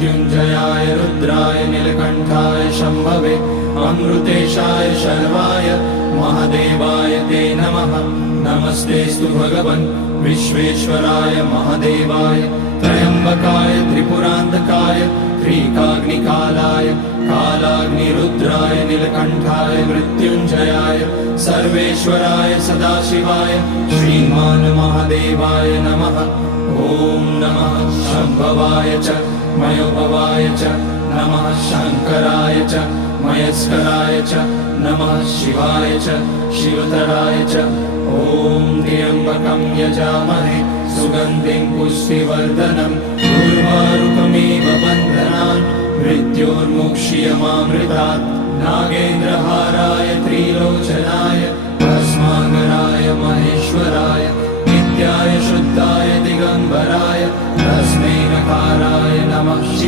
मृत्युञ्जयाय रुद्राय नीलकण्ठाय शम्भवे अमृतेशाय शर्वाय महादेवाय ते नमः। नमस्तेऽस्तु भगवन् विश्वेश्वराय महादेवाय त्र्यम्बकाय त्रिपुरान्तकाय त्रिकाग्निकालाय कालाग्निरुद्राय नीलकण्ठाय मृत्युञ्जयाय सर्वेश्वराय सदाशिवाय श्रीमान् महादेवाय नमः। ॐ नमः शम्भवाय च मयोभवाय च नमः शङ्कराय च मयस्कराय च नमः शिवाय च शिवतराय च। ॐ त्र्यम्बकं यजामहे सुगन्धिं पुष्टिवर्धनम् उर्वारुकमिव बन्धनान् मृत्योर्मुक्षीयमामृतात्। नागेन्द्रहाराय त्रिलोचनाय